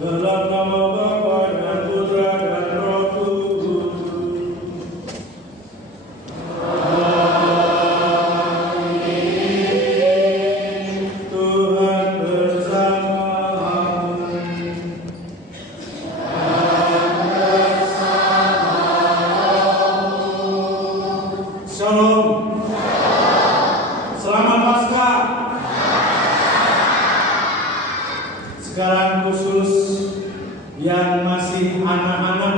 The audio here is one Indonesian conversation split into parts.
Dalam nama Bapa dan Putra dan Roh Kudus. Amin. Tuhan bersamamu. Shalom. Selamat Paskah. Sekarang khusus yang masih anak-anak,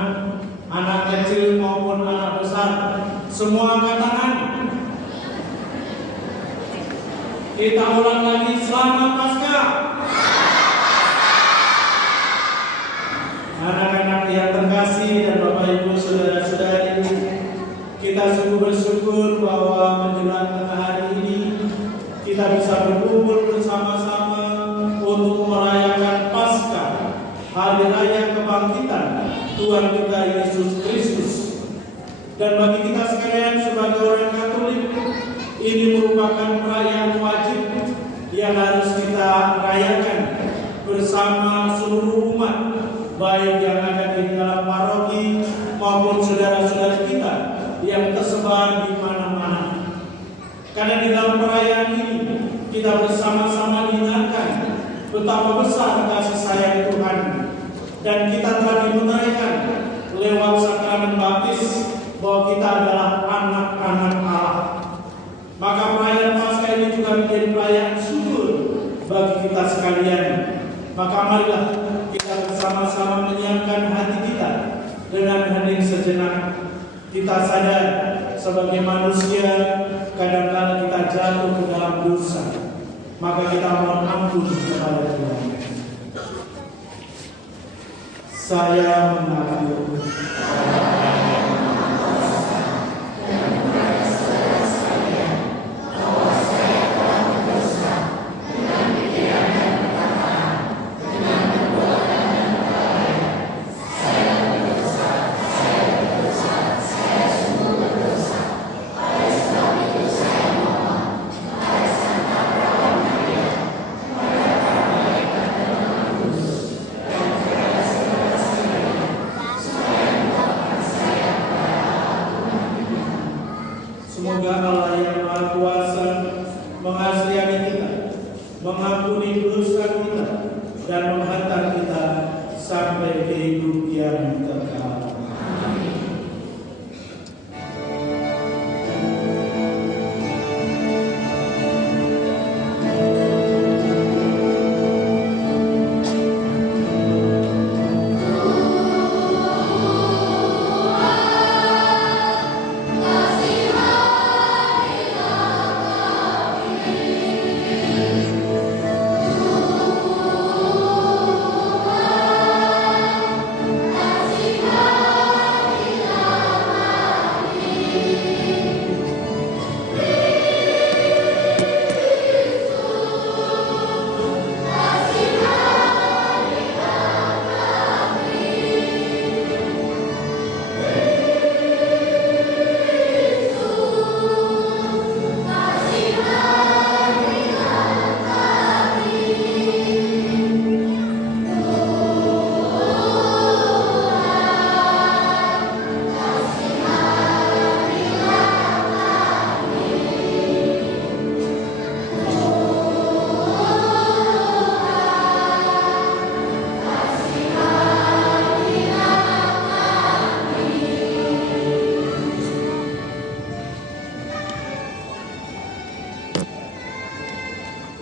anak kecil maupun anak besar, semua angkat tangan. Kita ulang lagi, selamat Paskah. Anak-anak yang terkasih dan Bapak Ibu saudara-saudari, kita sungguh bersyukur bahwa menjelang tengah hari ini kita bisa berkumpul bersama-sama untuk merayakan Paskah, hari raya kebangkitan Tuhan kita Yesus Kristus. Dan bagi kita sekalian sebagai orang Katolik, ini merupakan perayaan wajib yang harus kita rayakan bersama seluruh umat, baik yang ada di dalam paroki maupun saudara-saudara kita yang tersebar di mana-mana. Karena di dalam perayaan ini kita bersama-sama diingatkan betapa besar kasih sayang Tuhan, dan kita telah dimengerti lewat sakramen baptis bahwa kita adalah anak-anak Allah. Maka perayaan Paskah ini juga menjadi perayaan syukur bagi kita sekalian. Maka marilah kita bersama-sama menyiapkan hati kita dengan hening sejenak. Kita sadar sebagai manusia kadang-kadang kita jatuh ke dalam dosa. Maka kita mohon ampun kepada Tuhan. Saya mengaku semoga Allah yang Maha Kuasa mengasihani kita, mengampuni dosa kita, dan menghantar kita sampai ke hidup yang kekal.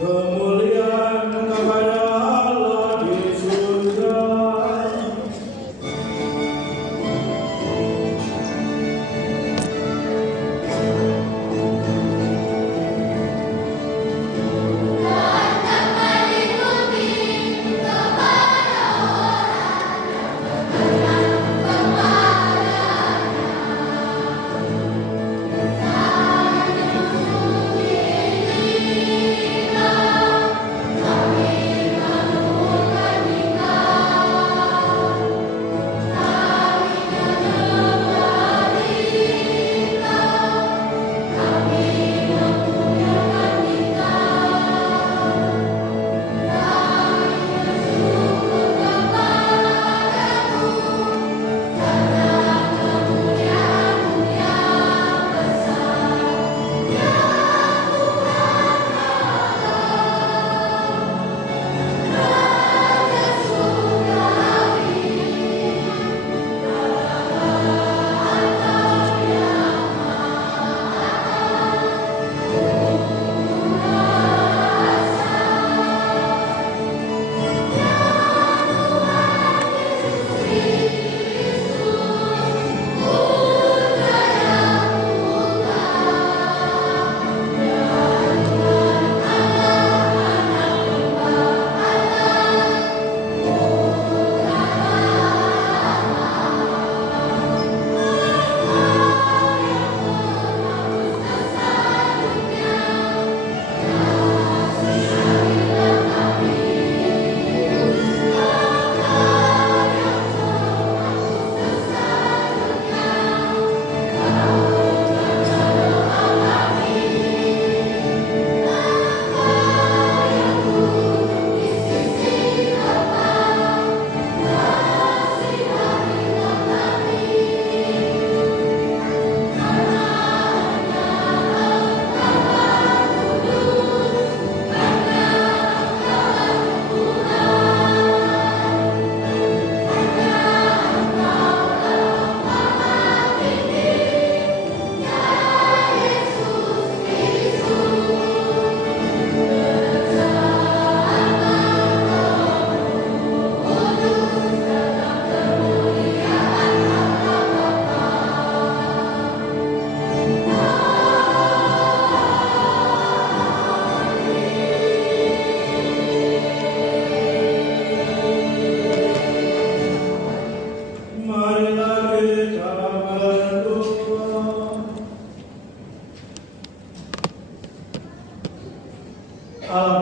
Kemuliaan kepada Allah di surga.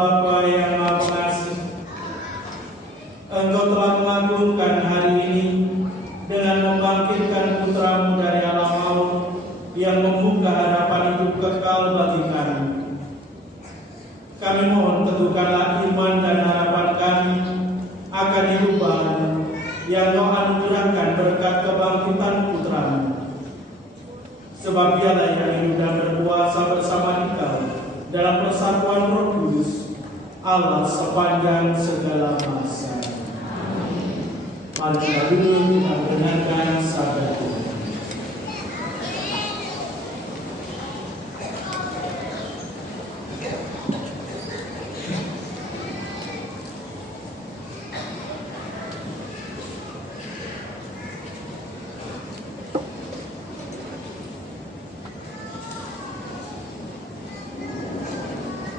Bapa yang Maha Pengasih, Engkau telah mengagungkan hari ini dengan membangkitkan Putra-Mu dari alam maut yang membuka harapan hidup kekal bagi kami. Kami mohon teguhkanlah iman dan harapan kami akan hidup baru yang Kau anugerahkan berkat kebangkitan Putra-Mu. Sebab Dialah yang hidup dan berkuasa bersama Engkau dalam persatuan Roh Kudus, Allah sepanjang segala masa. Mari kita duduk dan mendengarkan sabda Tuhan.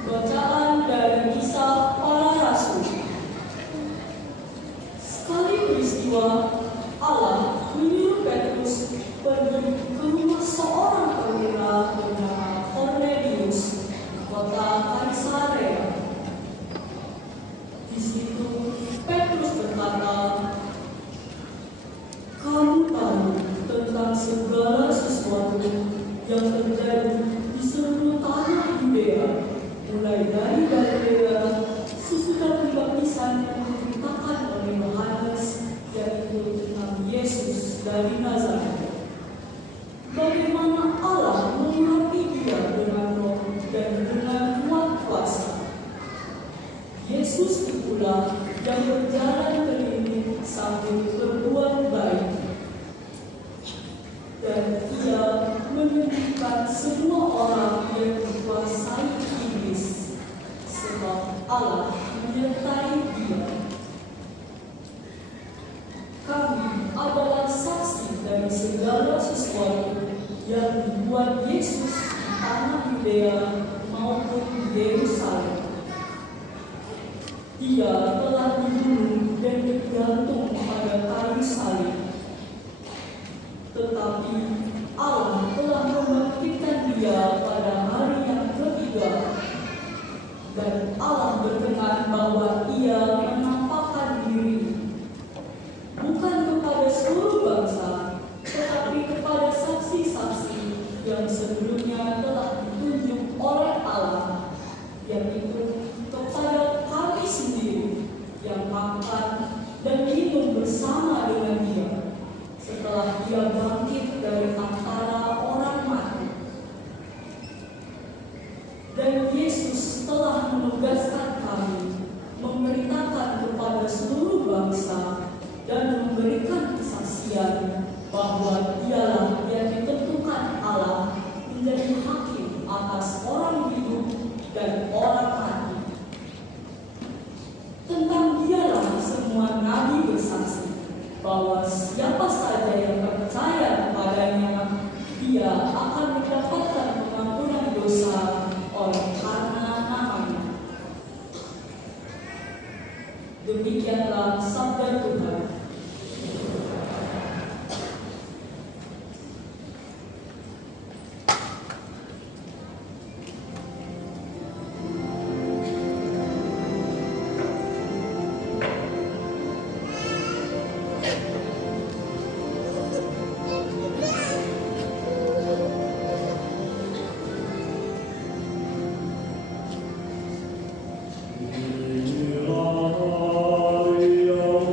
Bacaan dari Kisah Para Rasul. Sekali peristiwa, Allah menyuruh Petrus pergi ke rumah seorang perwira bernama Cornelius di kota Kaisarea. Di situ Petrus berkata, "Kamu tahu tentang segala sesuatu yang terjadi di seluruh tanah Yudea, mulai dari Galilea sesudah pembaptisan yang diberitakan oleh Yohanes, yaitu tentang Yesus dari Nazaret. Bagaimana Allah mengurapi Dia dengan roh dan dengan kuat kuasa. Yesus itulah yang berjalan keliling sambil berbuat baik, dan Ia menyembuhkan semua orang yang dikuasai iblis, sebab Allah menyertai Dia. Kami adalah saksi dari segala sesuatu yang dibuat Yesus di tanah Yudea maupun di Yerusalem. Dia telah dibunuh dan digantung pada kayu salib. Tetapi Allah telah membangkitkan Dia pada hari yang ketiga, dan Allah berkenan bahwa Ia menampakkan diri bukan kepada seluruh bangsa, tetapi kepada saksi-saksi yang sebelumnya telah ditunjuk oleh Allah, yaitu kepada kami sendiri yang makan dan minum bersama dengan Dia setelah Dia bangkit dari antara orang mati. Dan Yesus telah menugaskan kami memberitakan kepada seluruh bangsa dan memberikan kesaksian bahwa Dialah yang ditentukan Allah menjadi hakim atas orang hidup dan orang mati. Tentang Dialah semua nabi bersaksi bahwa siapa saja yang percaya kepadanya, dia akan mendapatkan pengampunan dosa oleh karena namanya. Demikianlah sabda Tuhan. Inilah hari yang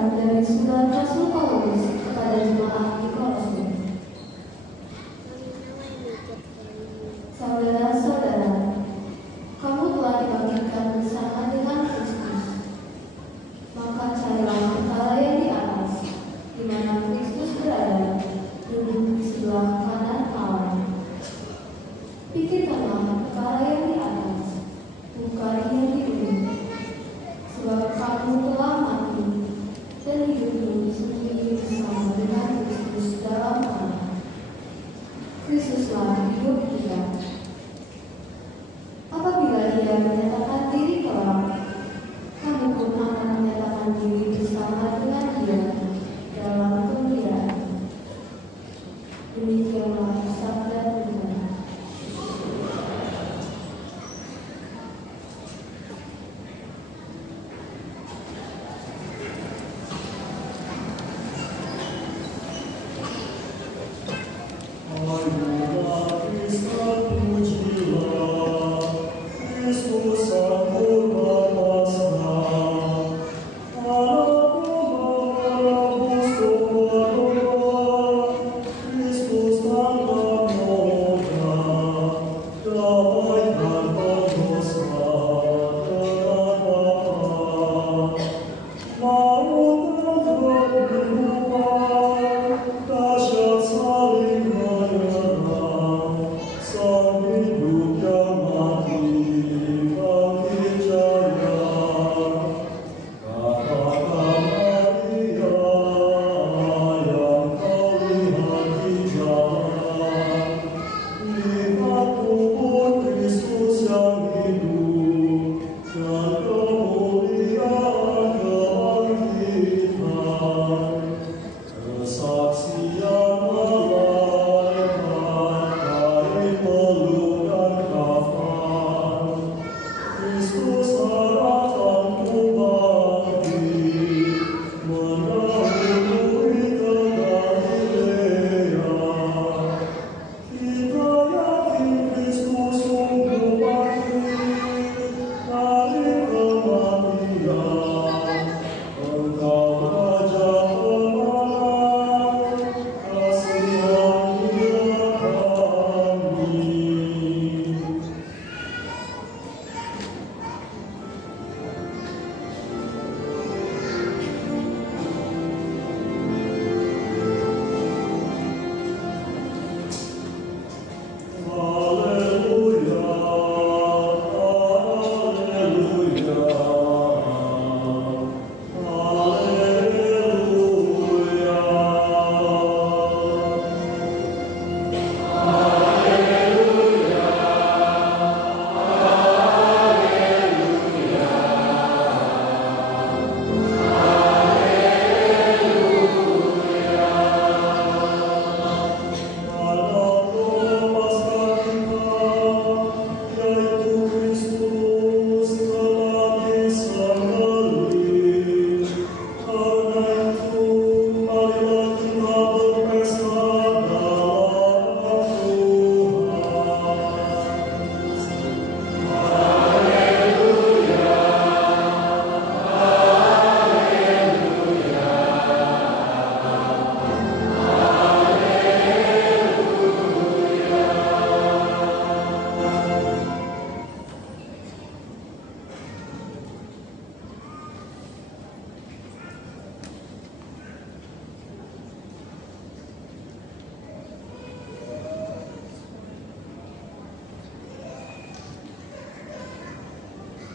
Bacaan dari Surat Rasul Paulus kepada jemaat di Kolose. Saudara-saudara, kamu telah dibangkitkan bersama dengan Kristus. Maka carilah perkara yang di atas, di mana Kristus berada, duduk di sebelah kanan Allah. Pikirkanlah perkara yang di atas, bukan yang di bumi. Sebab kamu telah mati, dan hidupmu sendiri bersama dengan Kristus dalam Allah. Kristuslah hidup kita. Apabila Dia menyatakan diri kelak, kamu pun akan menyatakan diri bersama dengan Dia dalam kemuliaan. Demikianlah sabda Tuhan.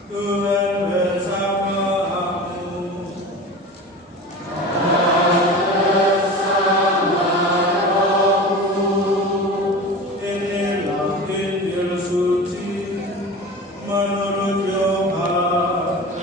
Tuhan bersamamu. Inilah Injil suci menurut Yohanes.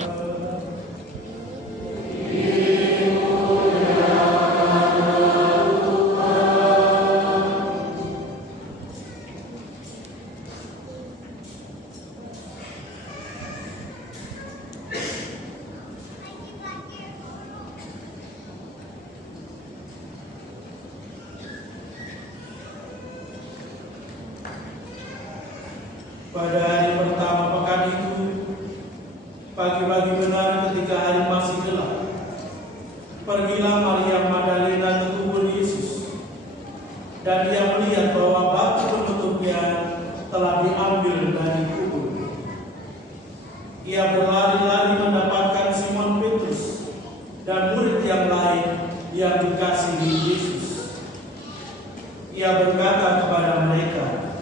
Pada hari pertama pekan itu, pagi-pagi benar ketika hari masih gelap, telah diambil dari kubur. Ia berlari-lari mendapatkan Simon Petrus dan murid yang lain yang dikasihi Yesus. Ia berkata kepada mereka,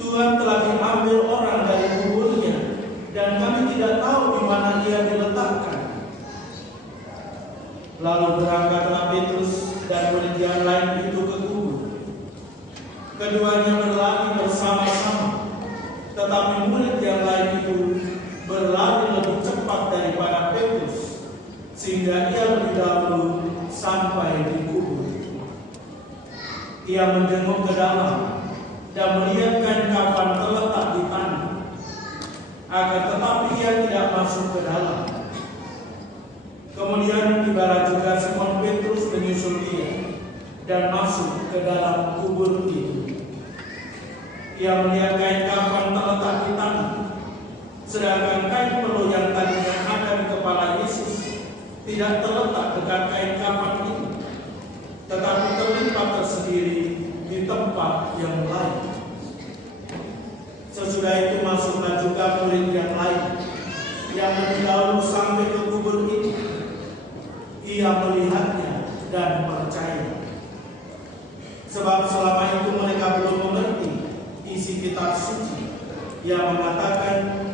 "Tuhan telah diambil orang dari kuburnya, dan kami tidak tahu di mana ia diletakkan." Lalu berangkatlah Petrus dan murid yang lain itu ke kubur. Keduanya berlari bersama-sama, tetapi murid yang lain itu berlari lebih cepat daripada Petrus, sehingga ia lebih dahulu sampai di kubur. Ia menjenguk ke dalam dan melihat kain kafan terletak di tanah. Akan tetapi ia tidak masuk ke dalam. Kemudian tibalah juga Simon Petrus menyusul dia dan masuk ke dalam kubur itu. Ia melihat kain kafan terletak di tanah, sedangkan kain peluh yang tadinya ada di kepala Yesus tidak terletak dekat kain kafan itu, tetapi terlipat tersendiri di tempat yang lain. Sesudah itu masuklah juga murid yang lain yang lebih dahulu sampai ke kubur itu. Ia melihatnya dan percaya, sebab selama itu mereka belum mengerti isi kitab suci yang mengatakan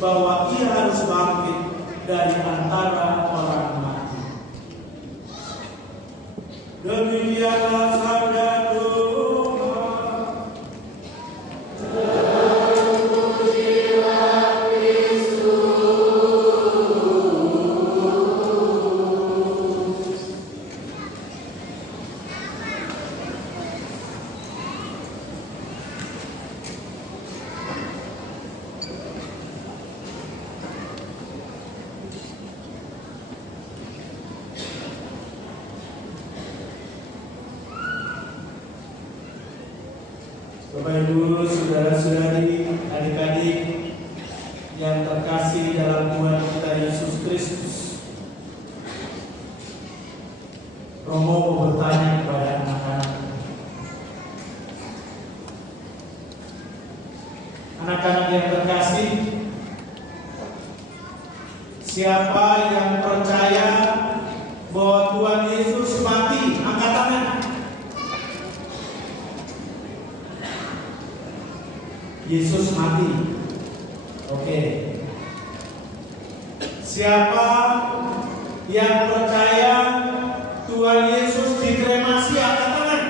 bahwa ia harus bangkit dari antara orang mati. Demikianlah sabda Tuhan. Bapak Ibu, saudara-saudari, adik-adik yang terkasih dalam Tuhan kita Yesus Kristus, Romo mau bertanya kepada anak-anak. Anak-anak yang terkasih, siapa yang percaya bahwa Tuhan Yesus mati? Angkat tangan. Yesus mati. Oke. Siapa yang percaya Tuhan Yesus dikremasi? Angkat tangan.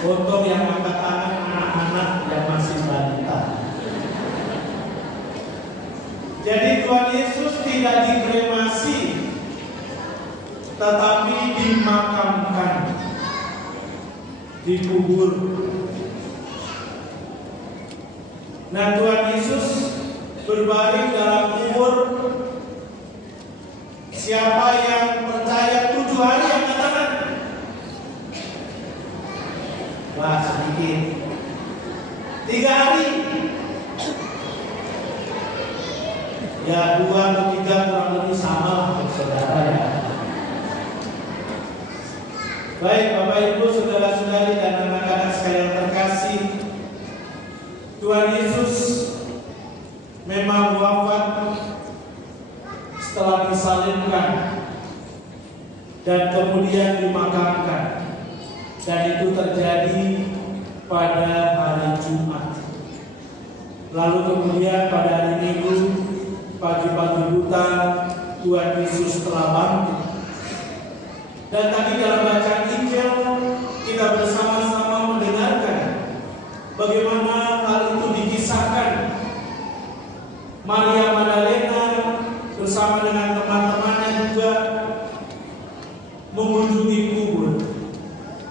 Untuk yang angkat tangan anak-anak yang masih balita. Jadi Tuhan Yesus tidak dikremasi, tetapi dimakamkan, dikubur. Nah, Tuhan Yesus berbaring dalam kubur. Siapa yang percaya 7 hari angkat tangan? Wah, sedikit. 3 hari. Ya 2 atau 3 kurang lebih sama lah, saudara ya. Baik Bapak Ibu, saudara-saudari dan anak-anak sekalian terkasih, Tuhan Yesus memang wafat setelah disalibkan dan kemudian dimakamkan, dan itu terjadi pada hari Jumat. Lalu kemudian pada hari Minggu pagi-pagi buta Tuhan Yesus telah bangkit. Dan tadi dalam bacaan Injil kita bersama-sama mendengarkan bagaimana hal itu dikisahkan. Maria Magdalena bersama dengan teman-temannya juga mengunjungi kubur.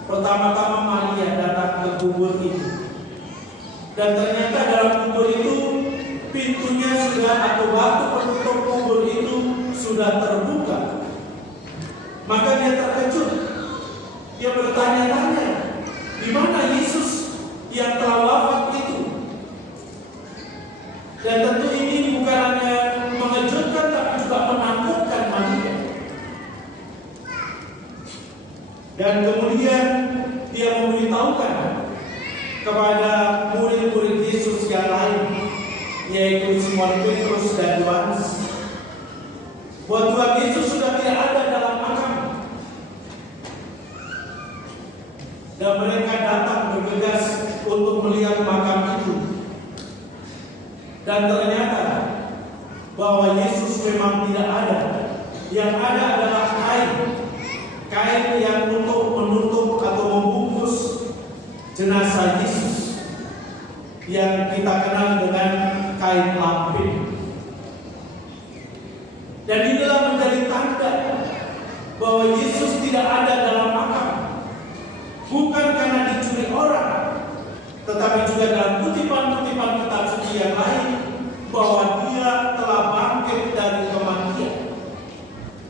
Pertama-tama Maria datang ke kubur itu, dan ternyata dalam kubur itu pintunya sudah, atau batu penutup kubur itu sudah terbuka. Maka dia terkejut. Dia bertanya-tanya, di mana Yesus yang telah wafat itu? Dan tentu ini bukan hanya mengejutkan, tapi juga menakutkan Maria. Dan kemudian dia memberitahukan kepada murid-murid Yesus yang lain, yaitu Simon Petrus dan Yohanes, bahwa Tuhan Yesus sudah tidak ada dalam makam. Dan mereka datang bergegas untuk melihat makam itu. Dan ternyata bahwa Yesus memang tidak ada. Yang ada adalah kain yang menutup atau membungkus jenazah Yesus, yang kita kenal dengan kain lampin. Dan inilah menjadi tanda bahwa Yesus tidak ada dalam makam. Bukan karena dicuri orang, tetapi juga dalam kutipan-kutipan kitab suci yang lain, bahwa dia telah bangkit dari kematian.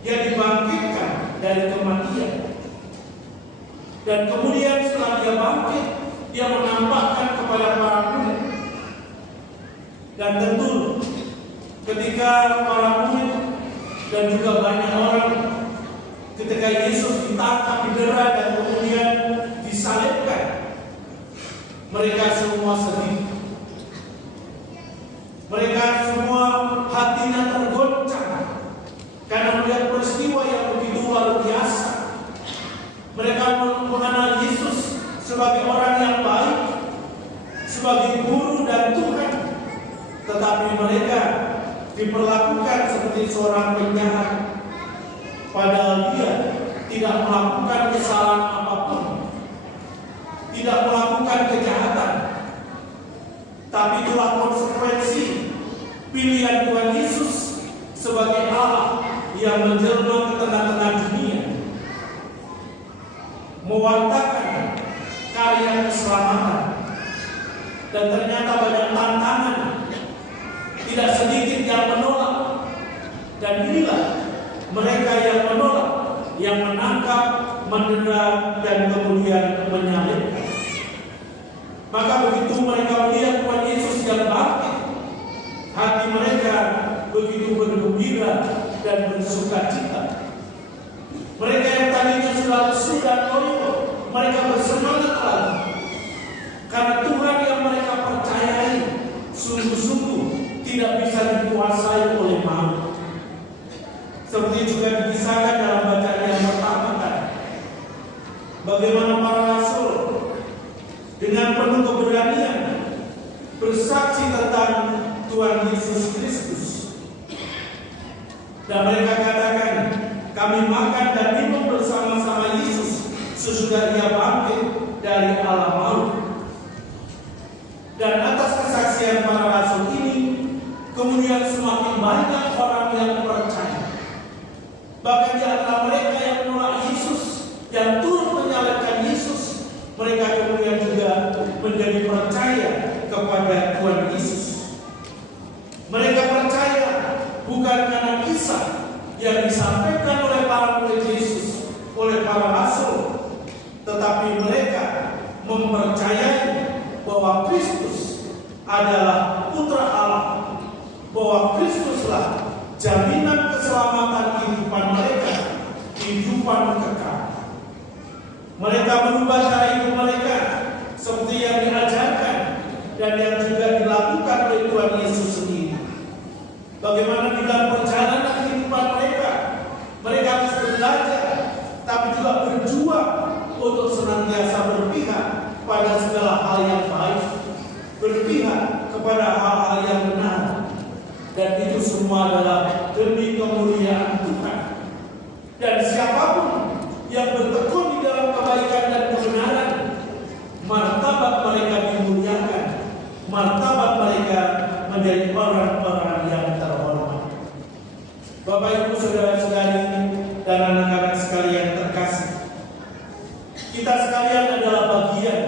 Dia dibangkitkan dari kematian. Dan kemudian setelah dia bangkit, dia menampakkan kepada para murid. Dan tentu ketika para murid dan juga banyak orang, ketika Yesus ditangkap, didera, dan kemudian disalibkan, mereka semua sedih. Mereka semua hatinya tergoncang karena melihat peristiwa yang begitu luar biasa. Mereka mengenal Yesus sebagai orang yang baik, sebagai guru dan Tuhan, tetapi mereka diperlakukan seperti seorang penjahat, padahal dia tidak melakukan kesalahan apapun, tidak melakukan kejahatan. Tapi itulah konsekuensi pilihan Tuhan Yesus sebagai Allah yang menjelma ke tengah-tengah dunia, mewartakan karya keselamatan. Dan ternyata banyak tantangan, tidak sedikit yang menolak. Dan inilah mereka yang menolak, yang menangkap, mendera, dan kemudian menyalibkan. Maka begitu mereka melihat Tuhan Yesus yang bangkit, hati mereka begitu bergembira dan bersukacita. Mereka yang tadinya sudah lesu dan loyo, mereka bersemangat lagi. Karena Tuhan yang mereka percayai sungguh-sungguh tidak bisa dikuasai oleh maut. Seperti juga dikisahkan dalam bacaan yang pertama tadi, bagaimana para rasul dengan penuh keberanian bersaksi tentang Tuhan Yesus Kristus. Dan mereka katakan, kami makan dan minum bersama-sama Yesus sesudah dia bangkit dari alam maut. Dan atas kesaksian para rasul ini, kemudian semakin banyak orang yang percaya. Bahkan di antara mereka yang menolak Yesus, yang turut menyalibkan Yesus, mereka kemudian juga menjadi percaya kepada Tuhan Yesus. Mereka percaya bukan karena kisah yang disampaikan oleh para murid Yesus, oleh para rasul, tetapi mereka mempercayai bahwa Kristus adalah Putra Allah, bahwa Kristuslah jaminan keselamatan kehidupan mereka, kehidupan kekal. Mereka merubah cara hidup mereka seperti yang diajarkan dan yang juga dilakukan oleh Tuhan Yesus sendiri. Bagaimana di dalam perjalanan kehidupan mereka, mereka harus belajar, tapi juga berjuang untuk senantiasa berpihak pada segala hal yang baik, berpihak kepada hal-hal yang benar. Dan itu semua adalah demi kemuliaan Tuhan. Dan siapapun yang bertekun di dalam kebaikan dan kebenaran, martabat mereka dimuliakan, martabat mereka menjadi orang-orang yang terhormat. Bapak Ibu saudara-saudari dan anak-anak sekalian terkasih, kita sekalian adalah bagian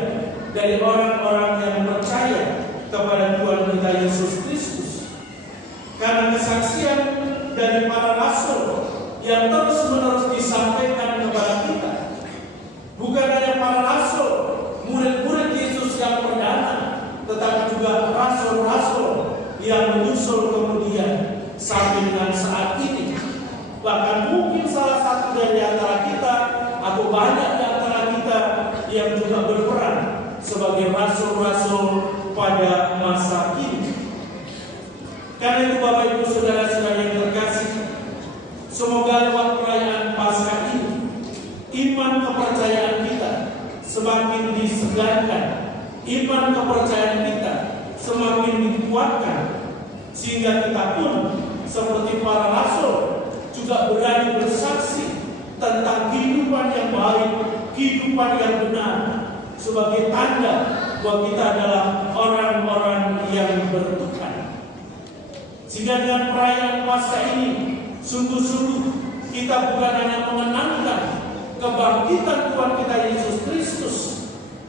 dari orang-orang yang percaya kepada Tuhan kita Yesus Kristus. Karena kesaksian dari para rasul yang terus-menerus disampaikan kepada kita, bukan hanya para rasul, murid-murid Yesus yang perdana, tetapi juga rasul-rasul yang menyusul kemudian sampai dengan saat ini. Bahkan mungkin salah satu dari antara kita atau banyak yang yang juga berperan sebagai rasul-rasul pada masa ini. Karena itu Bapak Ibu Saudara-saudara yang terkasih, semoga lewat perayaan Paskah ini iman kepercayaan kita semakin disegarkan, iman kepercayaan kita semakin dikuatkan, sehingga kita pun seperti para rasul juga berani bersaksi tentang kehidupan yang baik, kehidupan yang benar, sebagai tanda bahwa kita adalah orang-orang yang bertuhan. Sehingga dengan perayaan Paskah ini sungguh-sungguh kita bukan hanya mengenangkan kebangkitan Tuhan kita Yesus Kristus,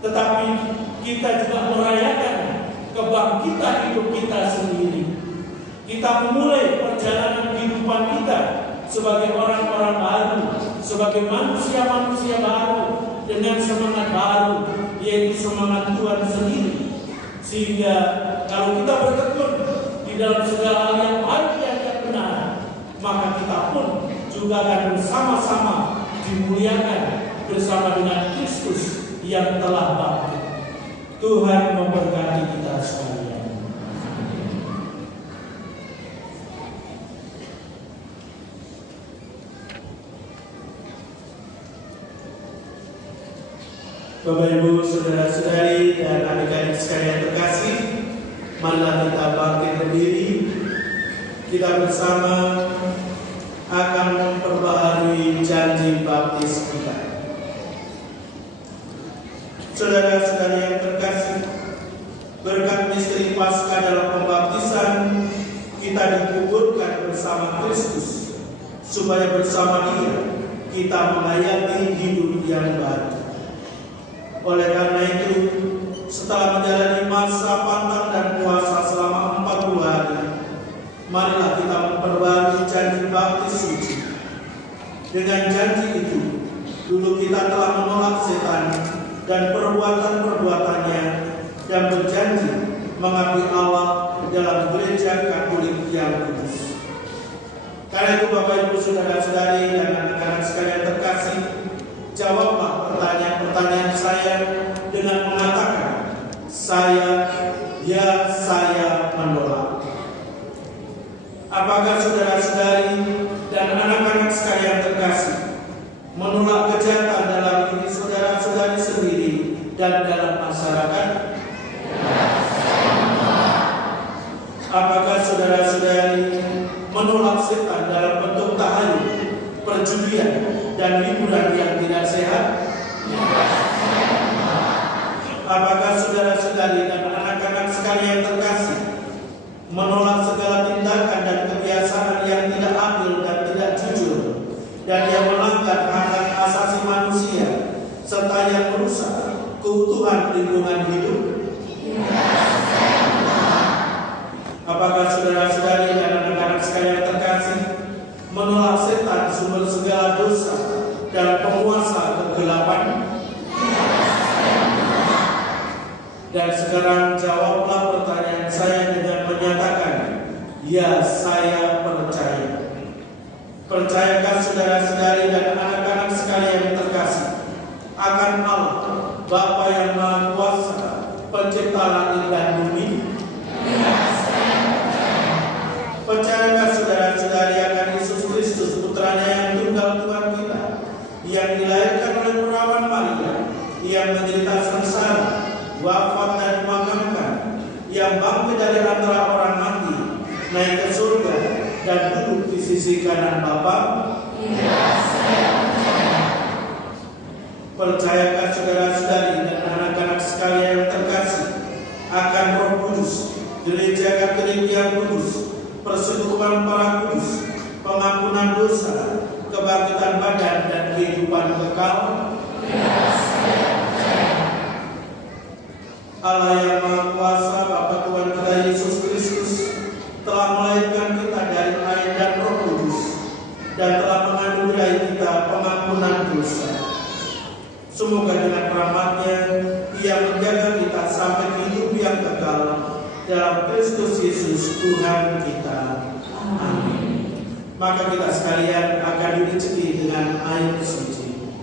tetapi kita juga merayakan kebangkitan hidup kita sendiri. Kita memulai perjalanan kehidupan kita sebagai orang-orang baru, sebagai manusia-manusia baru dengan semangat baru, yaitu semangat Tuhan sendiri. Sehingga kalau kita bertekun di dalam segala hal yang baik dan yang benar, maka kita pun juga akan bersama-sama dimuliakan bersama dengan Kristus yang telah bangkit. Tuhan memberkati kita sekalian. Bapak Ibu Saudara-saudari dan adik-adik sekalian terkasih, marilah kita bangkit berdiri. Kita bersama akan memperbaharui janji baptis kita. Saudara-saudari yang terkasih, berkat misteri Paskah dalam pembaptisan, kita dikuburkan bersama Kristus, supaya bersama Dia kita menghayati hidup yang baru. Oleh karena itu, setelah menjalani masa pantang dan puasa selama 40 hari, marilah kita memperbarui janji baptis suci. Dengan janji itu, dulu kita telah menolak setan dan perbuatan-perbuatannya, dan berjanji mengabdi Allah dalam gereja Katolik yang kudus. Karena itu Bapak Ibu Saudara-saudari dan anak-anak sekalian terkasih, jawablah pertanyaan-pertanyaan saya dengan mengatakan, saya menolak. Apakah saudara-saudari dan anak-anak sekalian terkasih menolak kejahatan dalam diri saudara-saudari sendiri dan dalam masyarakat? Apakah saudara-saudari menolak setan dalam bentuk tahayul, perjudian, dan hiburan yang tidak sehat? Apakah saudara-saudari dan anak-anak sekalian terkasih menolak segala tindakan dan kebiasaan yang tidak adil dan tidak jujur, dan yang melanggar hak asasi manusia, serta yang merusak keutuhan lingkungan hidup? Apakah saudara-saudari dan anak-anak sekalian terkasih menolak setan sumber segala dosa dan penguasa kegelapan? Dan sekarang jawablah pertanyaan saya dengan menyatakan, ya, saya percaya. Percayakah saudara-saudari dan anak-anak sekalian terkasih akan Allah, Bapa yang Maha Kuasa, Pencipta langit dan bumi? Percayakah saudara-saudari akan Yesus Kristus, Putranya yang tunggal Tuhan kita, yang dilahirkan oleh perawan Maria, yang menderita sengsara, wafat dan dimakamkan, yang bangkit dari antara orang mati, naik ke surga dan duduk di sisi kanan Bapa? Percayakah saudara-saudari dan anak-anak sekalian yang terkasih akan Roh Kudus, Gereja Katolik yang kudus, persekutuan para kudus, pengampunan dosa, kebangkitan badan, dan kehidupan kekal? Allah yang Maha Kuasa, Bapa Tuhan kita Yesus Kristus, telah melahirkan kita dari air dan Roh Kudus, dan telah menganugerahi kita pengampunan dosa. Semoga dengan rahmat-Nya Ia menjaga kita sampai hidup yang kekal dalam Kristus Yesus Tuhan kita. Amin. Maka kita sekalian akan dicuci dengan air suci.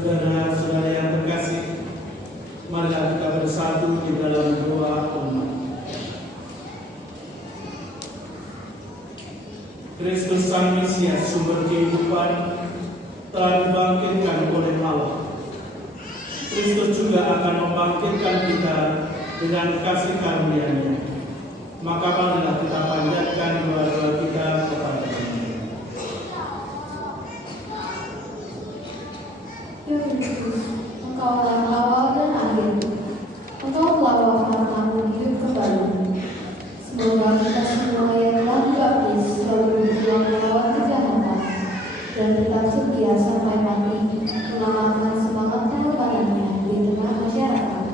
Saudara-saudara yang terkasih, marilah kita bersatu di dalam doa umat. Kristus Sang Mesias, sumber kehidupan, telah dibangkitkan oleh Allah. Kristus juga akan membangkitkan kita dengan kasih karunia-Nya. Maka marilah kita panjatkan doa-doa kita kepada Dia. Ya Kristus, Engkaulah awal dan akhir. Engkau telah wafat hidup kembali. Semoga kita semua yang telah dibaptis selalu berjuang melawan kejahatan dan tetap setia sampai mati, mengamalkan semangat pengorbanannya di tengah masyarakat.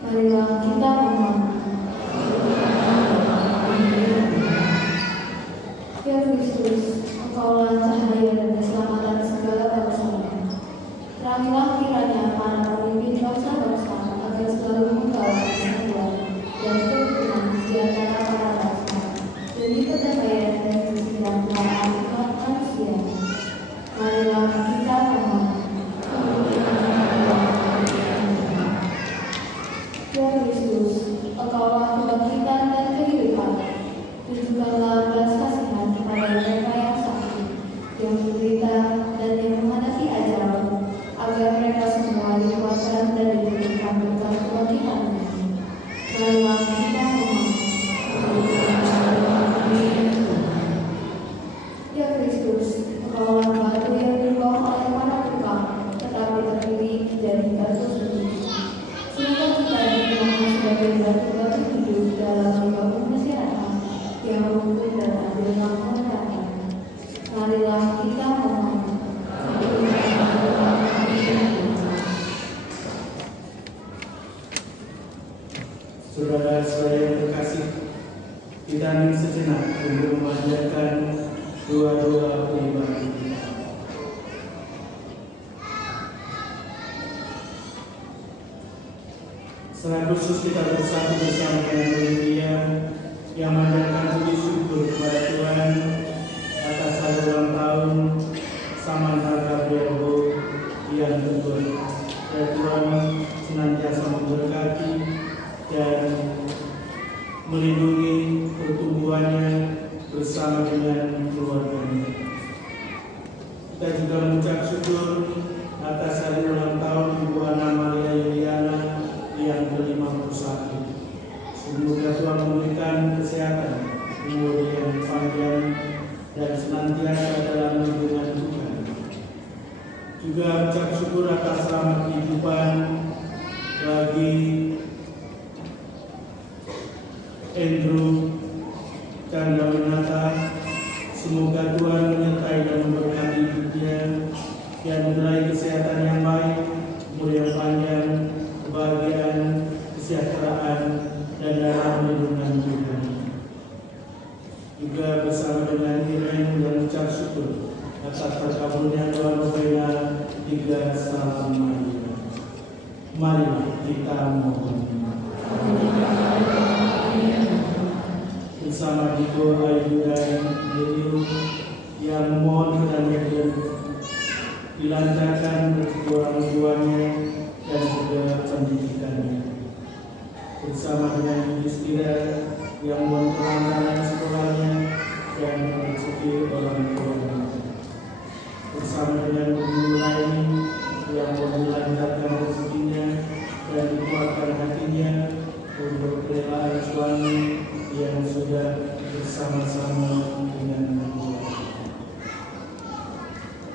Marilah kita memohon. Ya Kristus, Engkaulah cahaya dan keselamatan segala bangsa. Terangilah kiranya para pemimpin bangsa-bangsa agar selalu membawa persatuan dan kerukunan di antara para bangsa demi perdamaian dan kesejahteraan umat manusia. Marilah kita mohon. Ya Kristus, Engkaulah kebangkitan dan kehidupan. Tunjukkanlah belas kasihan kepada mereka yang sakit, yang menderita, dan yang menghadapi ajal, agar mereka semua dikuatkan dan diberikan berkat kebangkitan-Mu. Marilah kita mohon. Ya Kristus, Engkaulah batu yang dibuang oleh para tukang, tetapi terdiri dari batu suci. Semoga kita digunakan sebagai batu-batu hidup dalam membangun masyarakat yang rukun dan adil dalam menegakkan. Marilah kita mohon. Saudara-saudara yang terkasih, kita hening sejenak untuk memanjatkan doa-doa pribadi. Secara khusus kita bersatu bersama dengan Olivia yang memanjatkan puji syukur kepada Tuhan atas hari ulang tahun Samantha Gabriel yang kedua. Ya Tuhan senantiasa memberkati dan melindungi pertumbuhannya bersama dengan keluarganya. Kita juga mengucap syukur atas hari ulang tahun Ibu Ana Maria Yuliana yang ke-51. Semoga Tuhan memberikan kesehatan, umur yang panjang, dan senantiasa dalam lindungan Tuhan. Juga ucap syukur atas selamat kehidupan bagi Andrew Chandrawinata. Semoga Tuhan menyertai dan memberkati hidupnya dan meraih kesehatan yang baik, umur yang panjang, kebahagiaan, kesejahteraan, dan dalam lindungan Tuhan. Juga bersama dengan Irene dan ucap syukur atas terkabulnya doa novena 3 Salam Maria. Marilah kita mohon. Bersama Diko Ayu dan Dewi yang mohon kiranya dilancarkan rezeki orang tuanya dan juga pendidikannya. Bersama dengan Yudhistira yang mohon kelancaran sekolahnya dan rezeki orang tuanya. Bersama dengan Guru Laini yang mohon dilancarkan rezekinya dan dikuatkan hatinya untuk kerelaan suami yang sudah bersama-sama dengan dia,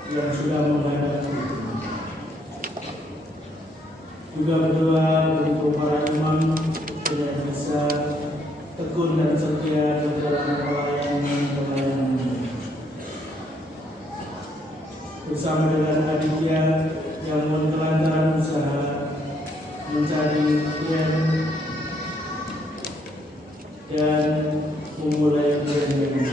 yang sudah menghadapi. Juga berdoa untuk para imam supaya bisa tekun dan setia di dalam pelayanan. Bersama dengan Aditya yang mohon kelancaran usaha mencari klien dan memulai klien.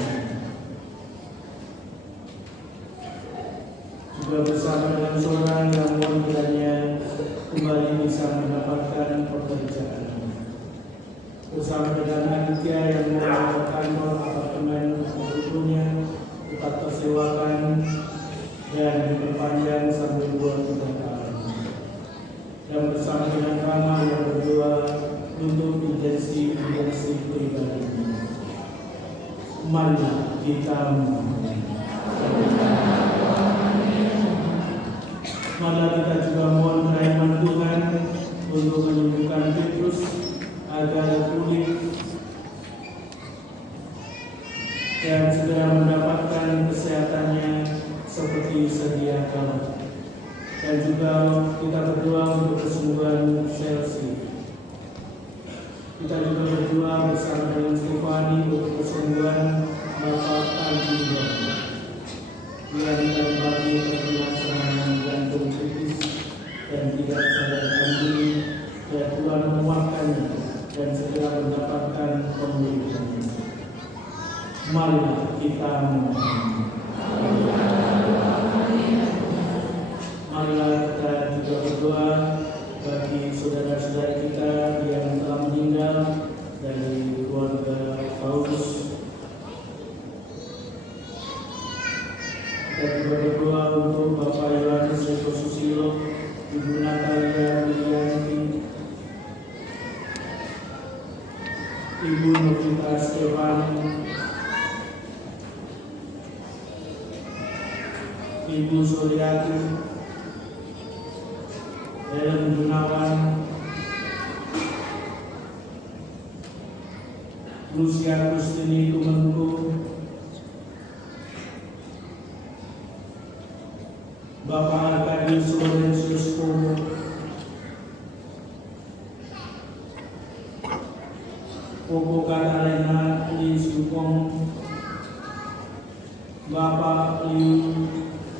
Juga bersama dengan seorang yang mohon kiranya kembali bisa mendapatkan pekerjaan. Bersama dengan Aditya yang mohon kantor apartemen untuknya tetap tersewakan dan diperpanjang sampai 2-3 tahun. Dan bersama dengan Rama yang berdoa untuk intensi pribadi. Marilah kita memohon. Marilah kita juga mohon kerahiman Tuhan untuk menyembuhkan Petrus agar pulih dan segera mendapatkan kesehatannya seperti sedia kala. Dan juga kita berdoa untuk kesembuhan Chelsea. Kita juga berdoa bersama dengan Stefani untuk kesembuhan Bapak Anjing yang terbagi terkena serangan jantung kritis dan tidak sadarkan diri, dan Tuhan menguatkannya dan segera mendapatkan pemulihan. Marilah kita memohon. Marilah kita juga berdoa bagi saudara-saudara kita yang telah meninggal dari keluarga Paulus. Kita juga berdoa untuk Bapak Yohanes Eko Susilo, Ibu Natalia Wilianti, Ibu Novita Stefani, Ibu Suryati, Helen Gunawan, Lucia Kristini Kumenku, Bapak Arkadius Lorenzius Pomo, Koko Katarina Lis Yukong, Bapak Liu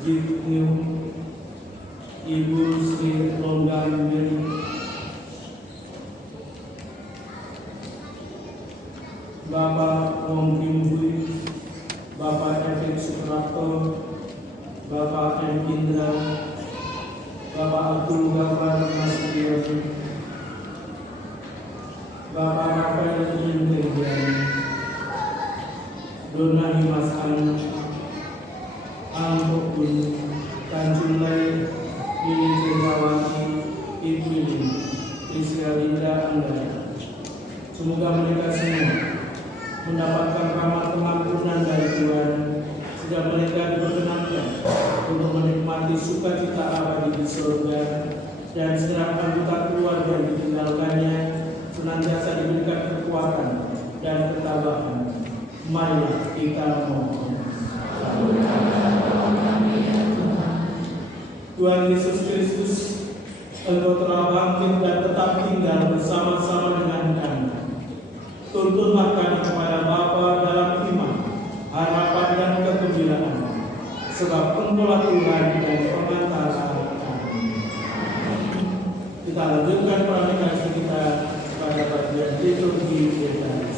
Jitniu, Ibu Sri Longgang Meri, Bapak Wong Kim Hui, Bapak Efek Suprapto, Bapak M. Indra, Bapak Abdul Ghaffar Nasution, Bapak Rafael Indrian, Dona Himas Anu, Angkokun, Tanjulai, Lili Jendrawati, Ibu Rizka Linda Angga. Semoga mereka semua mendapatkan rahmat pengampunan dari Tuhan, sehingga mereka diperkenankan untuk menikmati sukacita abadi di surga, dan segera anggota keluarga yang ditinggalkannya senantiasa diberikan kekuatan dan ketabahan. Marilah kita mohon. Tuhan Yesus Kristus, Engkau telah bangkit dan tetap tinggal bersama-sama dengan kami. Tuntunlah kami kepada Bapa dalam iman, harapan dan kegembiraan, sebab Engkaulah Tuhan dan pengantara kami. Kita lanjutkan pernikahan kita pada bagian liturgi Eucharistia.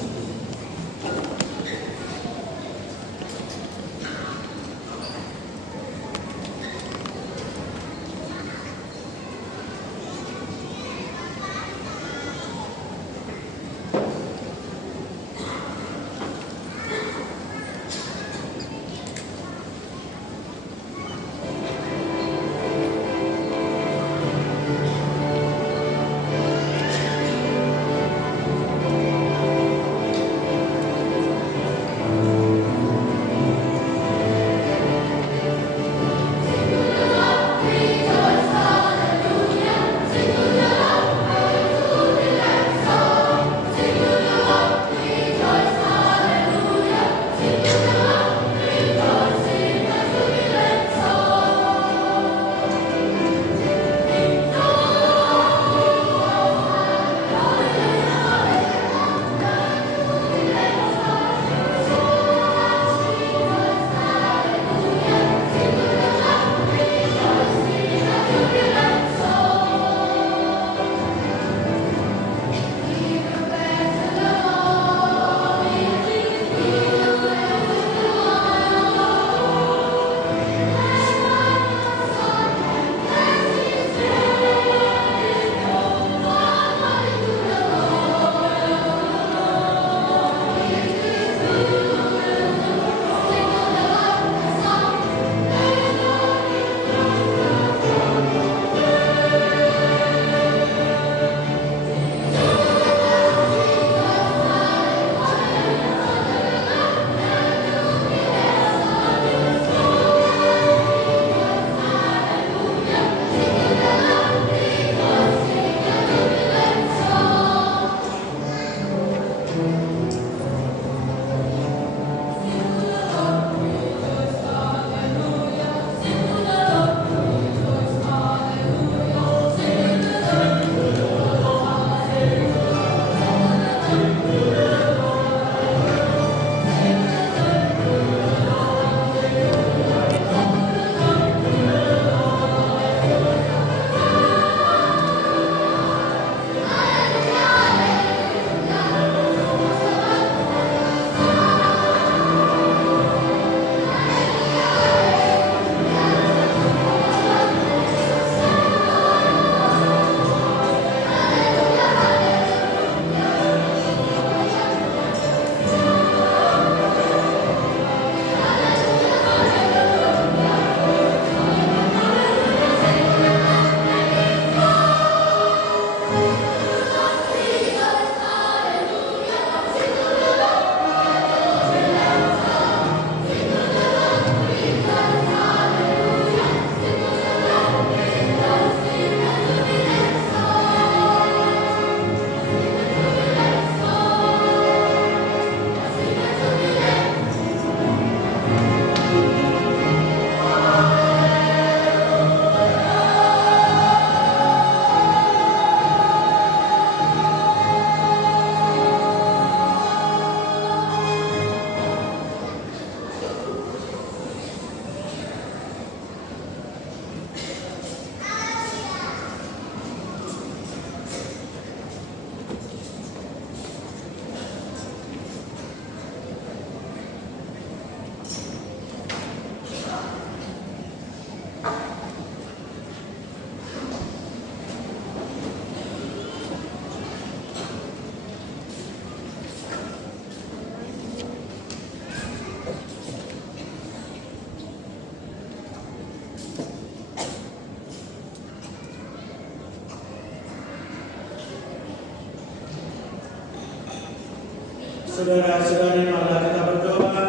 Saudara-saudari, marilah kita berdoa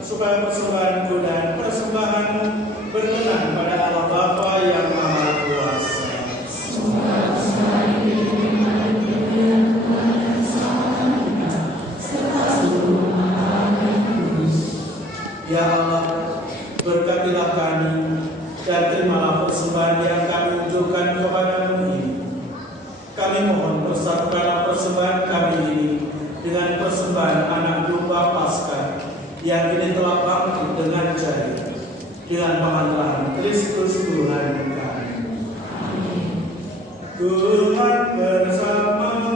supaya persembahanku dan persembahanmu berkenan pada Allah Bapa yang Maha Kuasa. Ya Allah, berkatilah kami dan terimalah persembahan yang kami unjukkan kepadamu ini. Kami mohon persatukanlah persembahan kami ini dengan persembahan anak domba Paskah yang kini telah bangkit dengan jaya, dengan pengantaraan Kristus Tuhan kami. Tuhan bersamamu.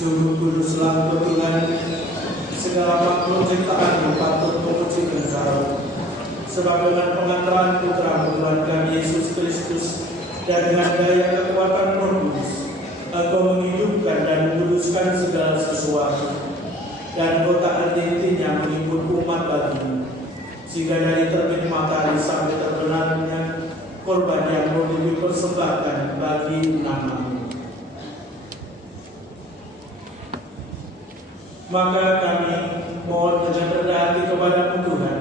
Sungguh kuduslah Engkau Tuhan, segala makhluk ciptaan patut memuji Engkau. Sebab dengan pengantaran Putra Tuhan kami Yesus Kristus dan dengan daya kekuatan Roh Kudus, Engkau menghidupkan dan menguduskan segala sesuatu, dan Engkau tak henti-hentinya menghibur umat bagimu, sehingga dari terbit matahari sampai terbenamnya korban yang mau dipersembahkan bagi nama-Mu. Maka kami mohon dengan rendah hati kepada Tuhan,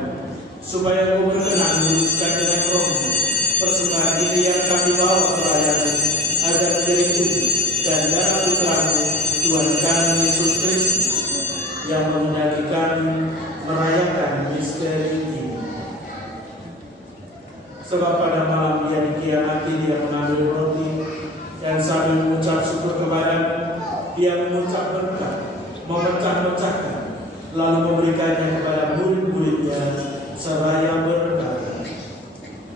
supaya Engkau berkenan meluruskan dengan Roh-Mu persembahan ini yang kami bawa kepadamu, agar menjadi tubuh dan darah Putra-Mu Tuhan kami Yesus Kristus, yang menghendaki kami merayakan misteri ini. Sebab pada malam dia dikiamati, dia mengambil roti dan sambil mengucap syukur kepadamu, dia mengucap berkat, memecah-mecahkan, lalu memberikannya kepada murid-muridnya seraya berkata,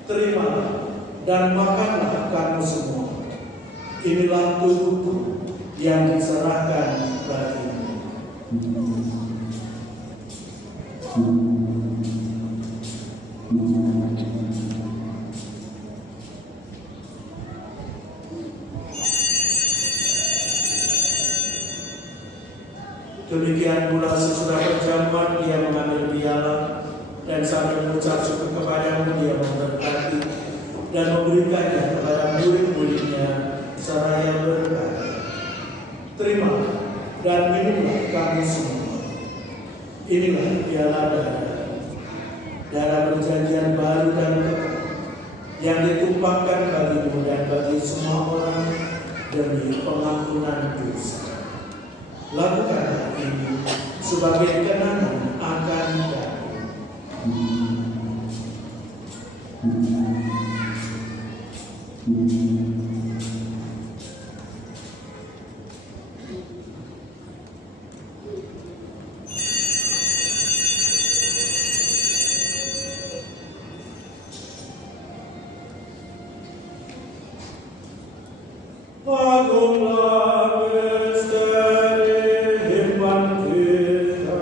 terimalah dan makanlah kamu semua. Inilah tubuhku yang diserahkan bagimu. Demikian pula sesudah perjamuan dia mengambil piala dan sambil mengucap syukur kepadamu dia memberkati dan memberikannya kepada murid-muridnya seraya berkata, terimalah dan minumlah kamu semua. Inilah piala darah perjanjian baru dan kekal yang ditumpahkan bagimu dan bagi semua orang demi pengampunan dosa. Lakukanlah ini sebagai kenangan akan kami. Agunglah misteri iman kita.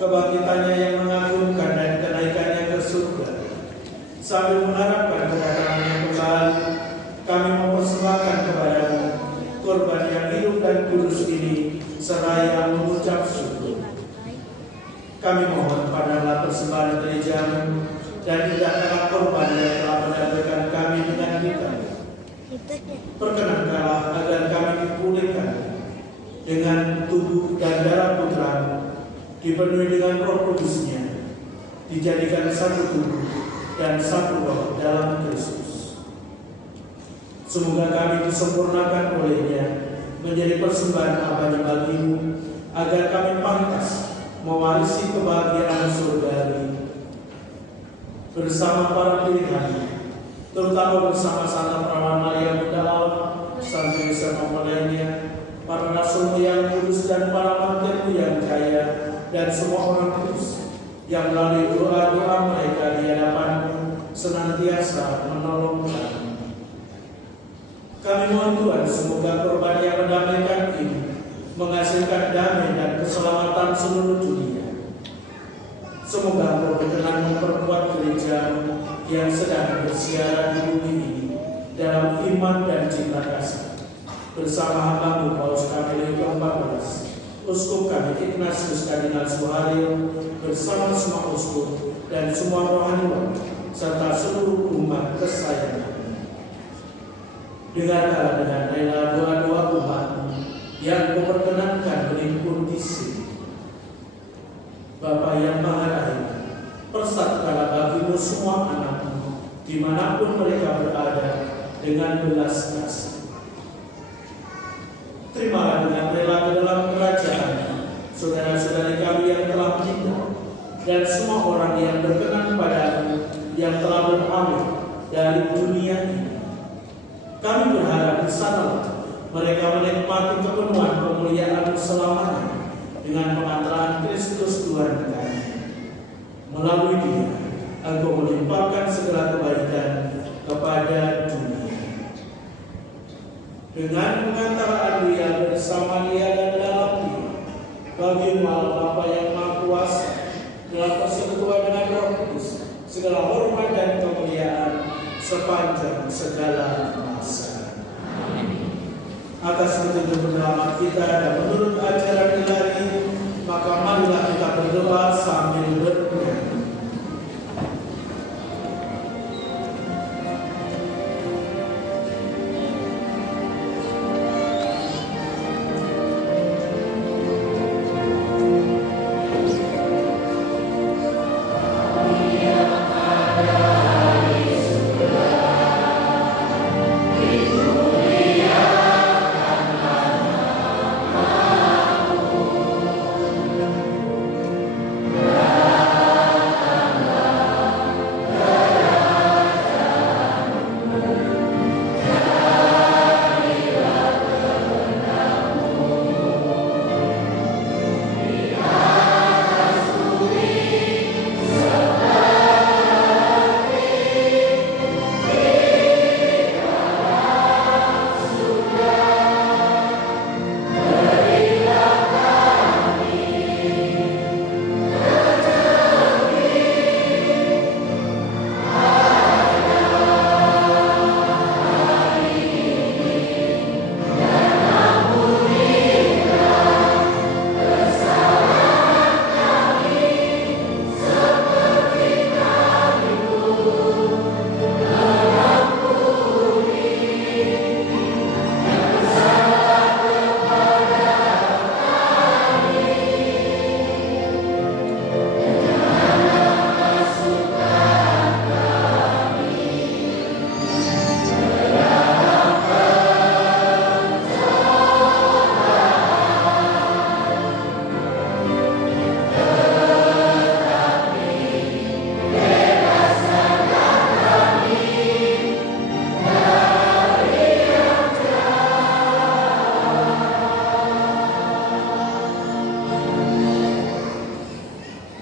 Kebangkitannya yang mengagumkan dan kenaikannya ke surga, sambil mengharapkan kedatangannya kembali, kami mempersembahkan kepadamu korban yang hidup dan kudus ini seraya mengucap syukur. Kami mohon padalah persembahan gerejamu dan tidaklah korban yang telah mendamaikan kami dengan kita. Perkenankanlah agar kami dipulihkan dengan tubuh dan darah Putra-Mu, dipenuhi dengan Roh Kudus-Nya, dijadikan satu tubuh dan satu roh dalam Kristus. Semoga kami disempurnakan oleh-Nya menjadi persembahan abadi bagimu, agar kami pantas mewarisi kebahagiaan surgawi bersama para pilihan, terutama bersama Santa Perawan Maria Bunda Allah, Santo Yosef mempelainya, para rasul yang kudus dan para martirmu yang kaya, dan semua orang kudus yang melalui doa-doa mereka di hadapan-Mu senantiasa menolong kami. Kami mohon Tuhan, semoga korban yang mendamaikan ini menghasilkan damai dan keselamatan seluruh dunia. Semoga Engkau berkenan memperkuat gereja-Mu yang sedang bersiaran di bumi ini dalam iman dan cinta kasih, bersama hamba-Mu Paus Kamil ke-14, Uskup kami Ignatius Kardinal Suharyo, bersama semua uskup dan semua rohaniwan serta seluruh umat kesayangan. Dengarkanlah dengan rela doa-doa umat-Mu yang Kau perkenankan melimpun di sini. Bapa yang Maha Rahim, persatukanlah bagi-Mu semua anak-Mu dimanapun mereka berada dengan belas kasih. Terimalah dengan rela ke dalam kerajaan saudara-saudari kami yang telah meninggal dan semua orang yang berkenan padamu yang telah beralih dari dunia ini. Kami berharap di sana mereka menikmati kepenuhan kemuliaan selamanya dengan pengantaran Kristus Tuhan kami. Melalui Dia, Engkau melimpahkan segala kebaikan kepada dunia. Dengan pengantaraan Dia, bersama Dia dan dalam Dia, bagi Allah Bapa yang Maha Kuasa, dalam segala hormat dan kemuliaan sepanjang segala masa. Atas petunjuk penyelamat kita dan menurut ajaran ilahi, maka marilah kita berdoa sambil bernyanyi.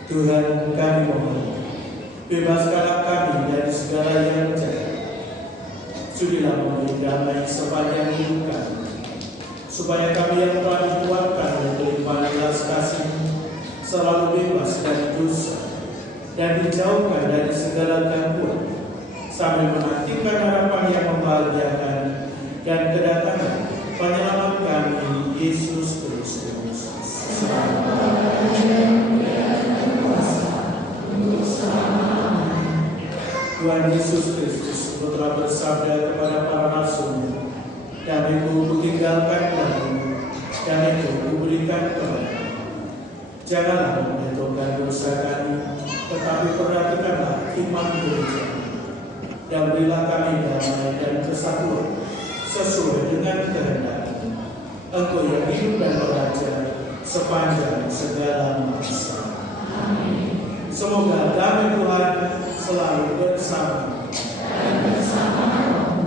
Tuhan, kami mohon, bebaskanlah kami dari segala yang jahat. Sudilah memberi damai sepanjang hidup kami, supaya kami yang telah dikuatkan oleh limpahan belas kasih selalu bebas dari dosa dan dijauhkan dari segala gangguan, sambil menantikan harapan yang membahagiakan dan kedatangan penyelamat kami, Yesus Kristus. Tuhan Yesus Kristus telah bersabda kepada para rasul, "Damai-Ku kutinggalkan bagimu, damai-Ku kuberikan kepadamu. Janganlah menjatuhkan dosa kami, tetapi perhatikanlah iman gereja, dan berilah kami damai dan kesatuan sesuai dengan kehendak-Mu. Engkau yang hidup dan beraja sepanjang segala masa." Amin. Semoga damai Tuhan selalu bersama dan bersama-Mu.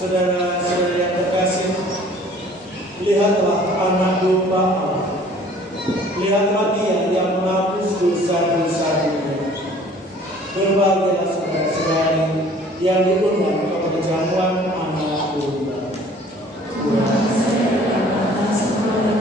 Saudara-saudara yang terkasih, lihatlah anak domba Allah. Lihatlah Dia yang menghapus dosa-dosa dunia. Berbahagialah saudara-saudari yang diundang ke perjamuan anak domba. Tuhan, saya datang sebagai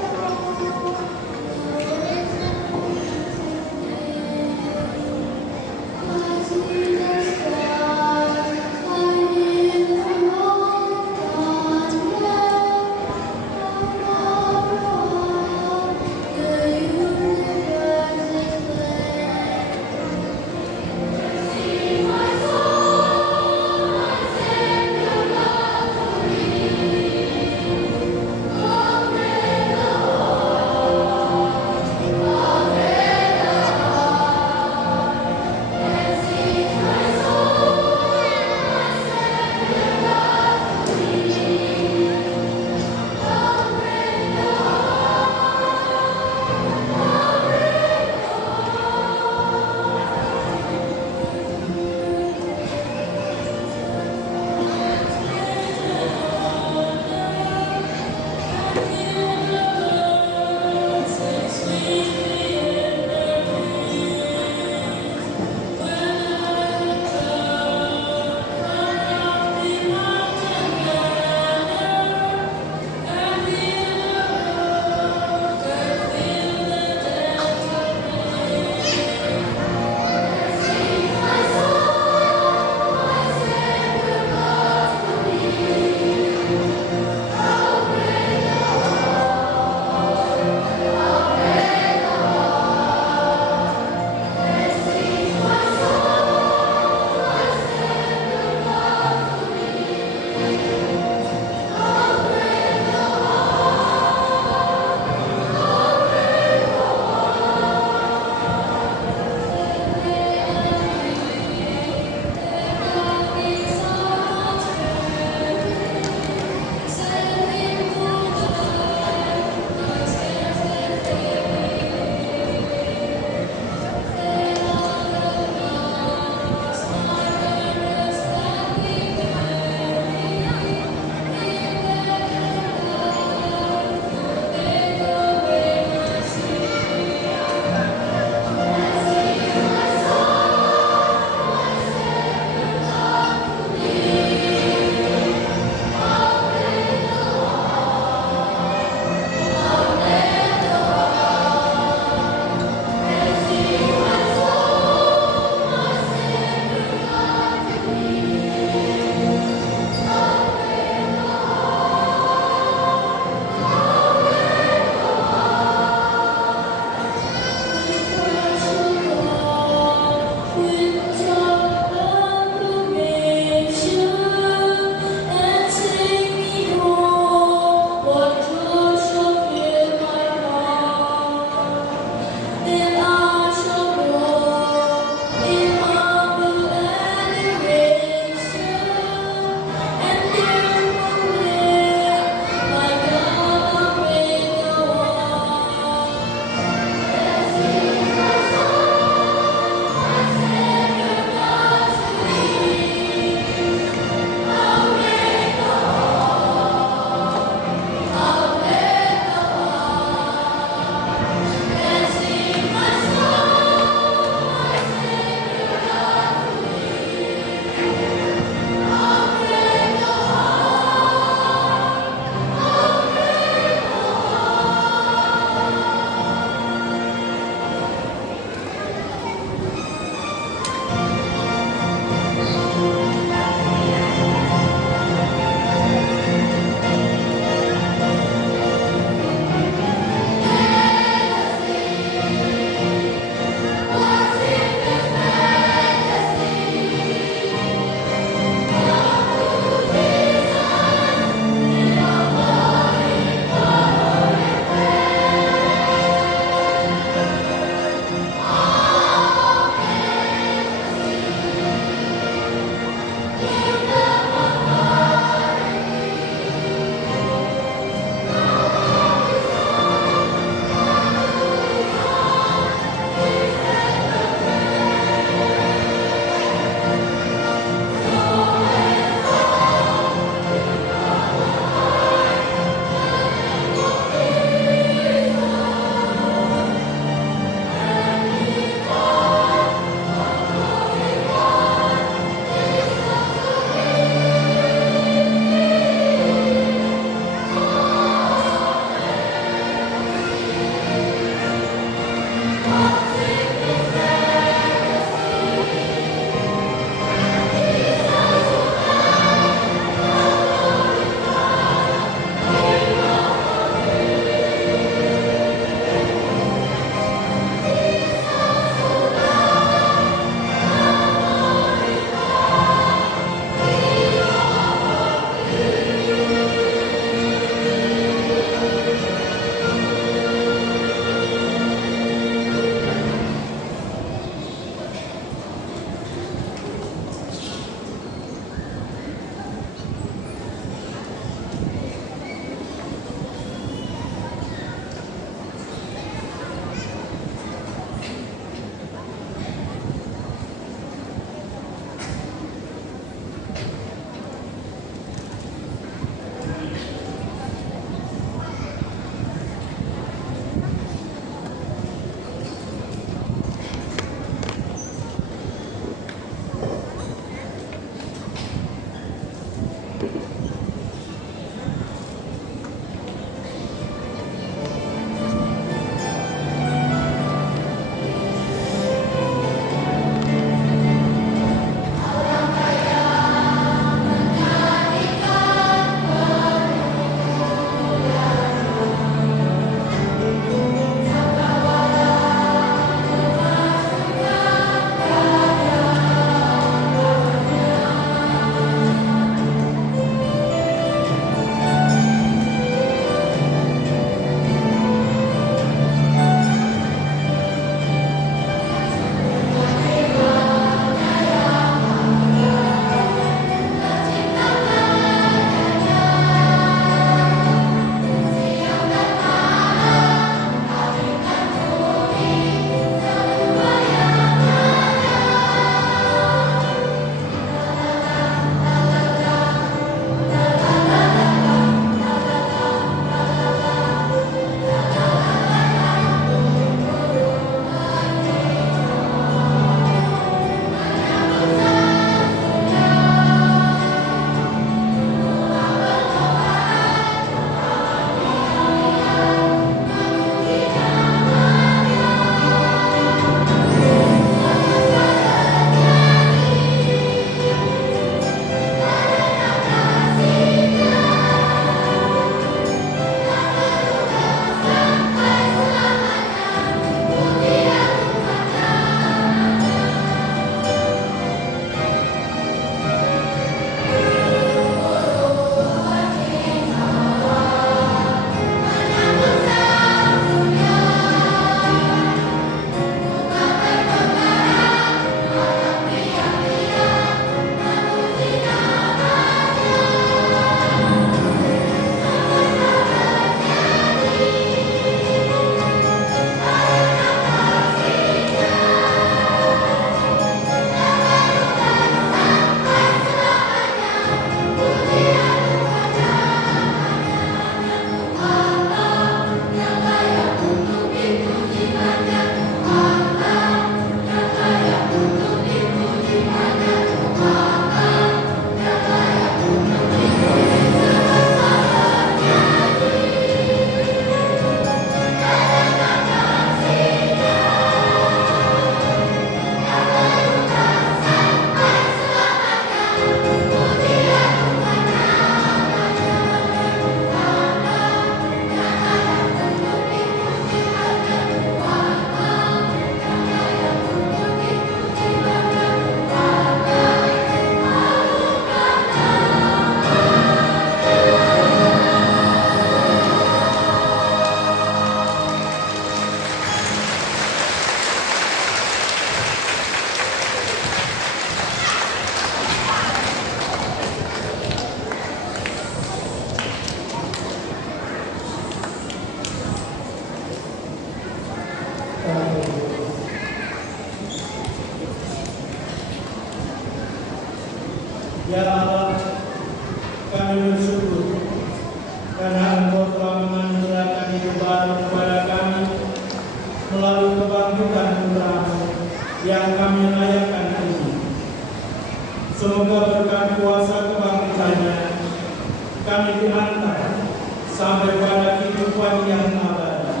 sampai pada kehidupan yang abadi.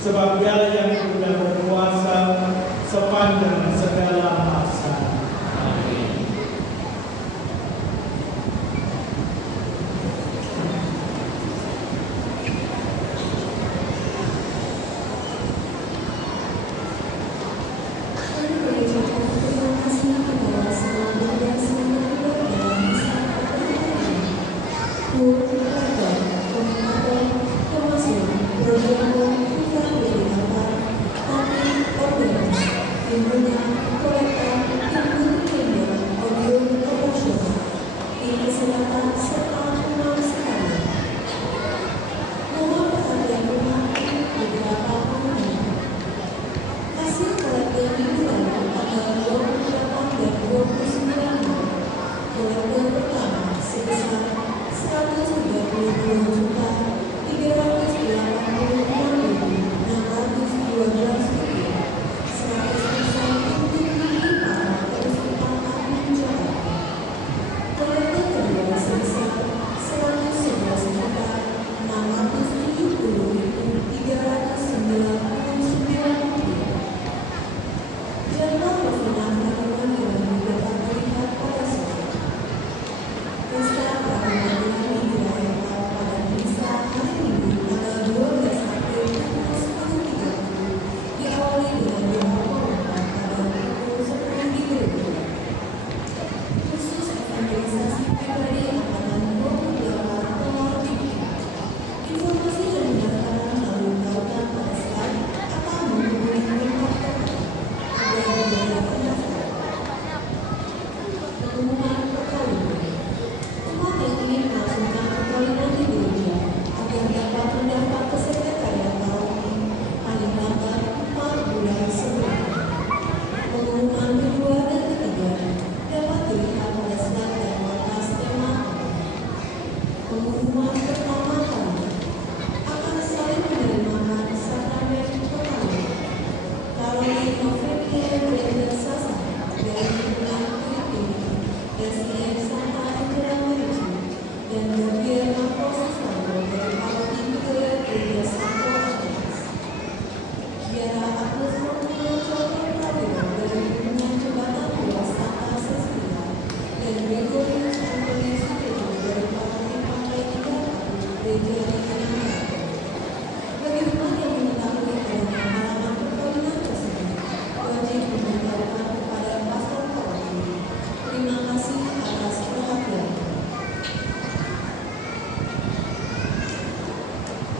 Sebab Dia yang sudah berkuasa sepanjang segala masa. Amin.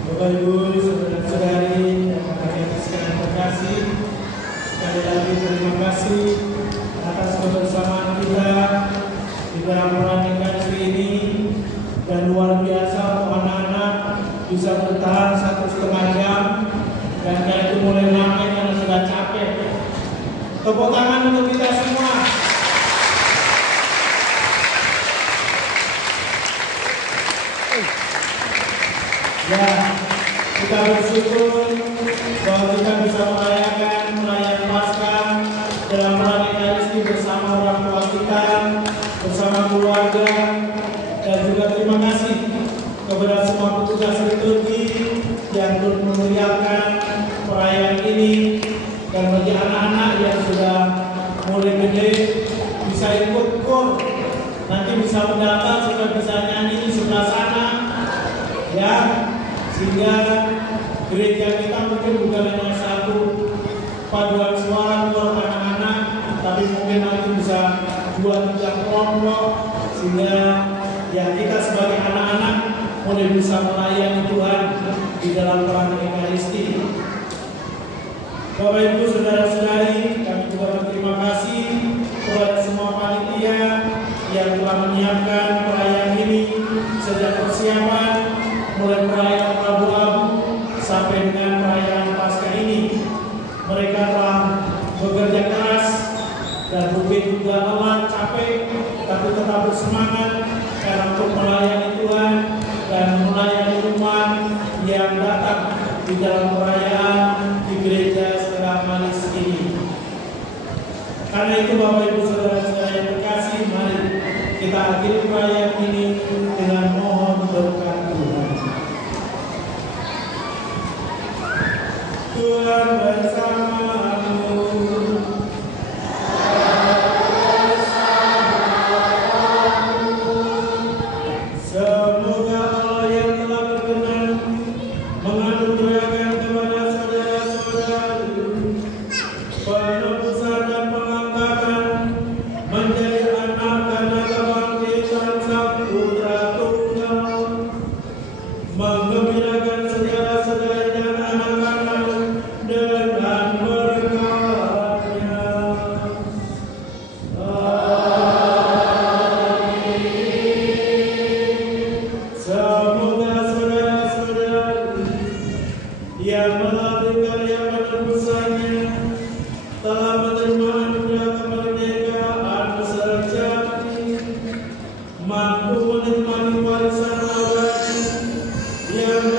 Bapak Ibu, saudara-saudari yang kami sekalian terkasih, sekali lagi terima kasih atas kebersamaan kita di dalam perayaan ini, dan luar biasa anak-anak bisa bertahan 1,5 jam, dan karena itu mulai ramai karena sudah capek. Tepuk tangan untuk kita semua. Ya, kita bersyukur bahwa kita bisa merayakan perayaan Paskah dalam perayaan Ekaristi bersama orang tua kita, bersama keluarga, dan juga terima kasih kepada semua petugas liturgi yang turut memuliakan perayaan ini, dan bagi anak-anak yang sudah mulai gede bisa ikut kur, nanti bisa mendapat supaya bisa nyanyi di sebelah sana, ya. Sehingga gereja kita mungkin bukan hanya satu paduan suara buat anak-anak, tapi mungkin nanti bisa 2-3 kelompok, sehingga ya kita sebagai anak-anak mulai bisa melayani Tuhan di dalam perayaan Ekaristi. Bapak Ibu, saudara-saudari, kami juga berterima kasih kepada semua panitia yang telah menyiapkan perayaan ini sejak persiapan mulai perayaan Abu-Abu sampai dengan perayaan Paskah ini. Mereka telah bekerja keras dan mungkin juga lelah, capek, tapi tetap bersemangat karena untuk melayani Tuhan dan melayani umat yang datang di dalam perayaan di gereja Setengah Manis ini. Karena itu Bapak Ibu saudara-saudara yang terkasih, mari kita akhiri perayaan ini dengan mohon berkat Tuhan. Mampu menikmati warisan abadi yang